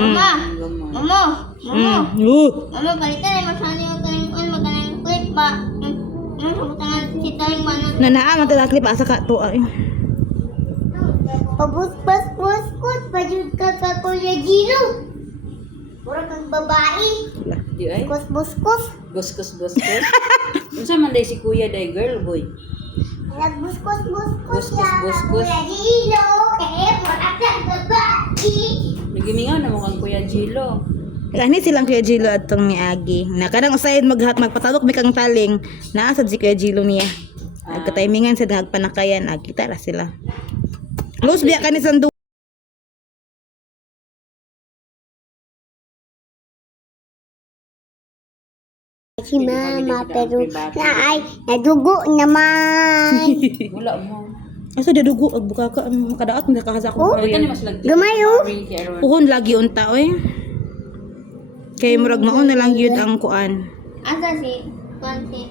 Mama! Mama! Mama! Oh. Palitan ay masani yung taning clip ba? Sabutan si taning mana. Nanaa man ta clip asa ka to ay. Pabus-bus-bus pajud ka Kuya Gino. Pura kang babae. Di ay. Bus-bus-bus. Guskus. Unsa man day si Kuya day girl boy? Nagbus-bus-bus ya Bus-bus-bus. Kuya Gino. Pura kang babae. Nagimingaw na mo kang Kuya Gilo. Kani silang Kuya Gilo at tong miagi. Na kadang usayd magpatawag mi kang taling naasad si Kuya Gilo niya. Nagka-timingan sa dahag panakayan kita ra sila. Close biya kani sandu. Si Mama pero naay nadugo naman. Wala mo. Asa dia dugo ag buka ka makadaot na kahasa Oh? ko. Palitan ni mas lagti. Gamay, oh. Puhon lagi unta oy. Kay murag maon na lang gyud ang kuan. Asa si Kwanti?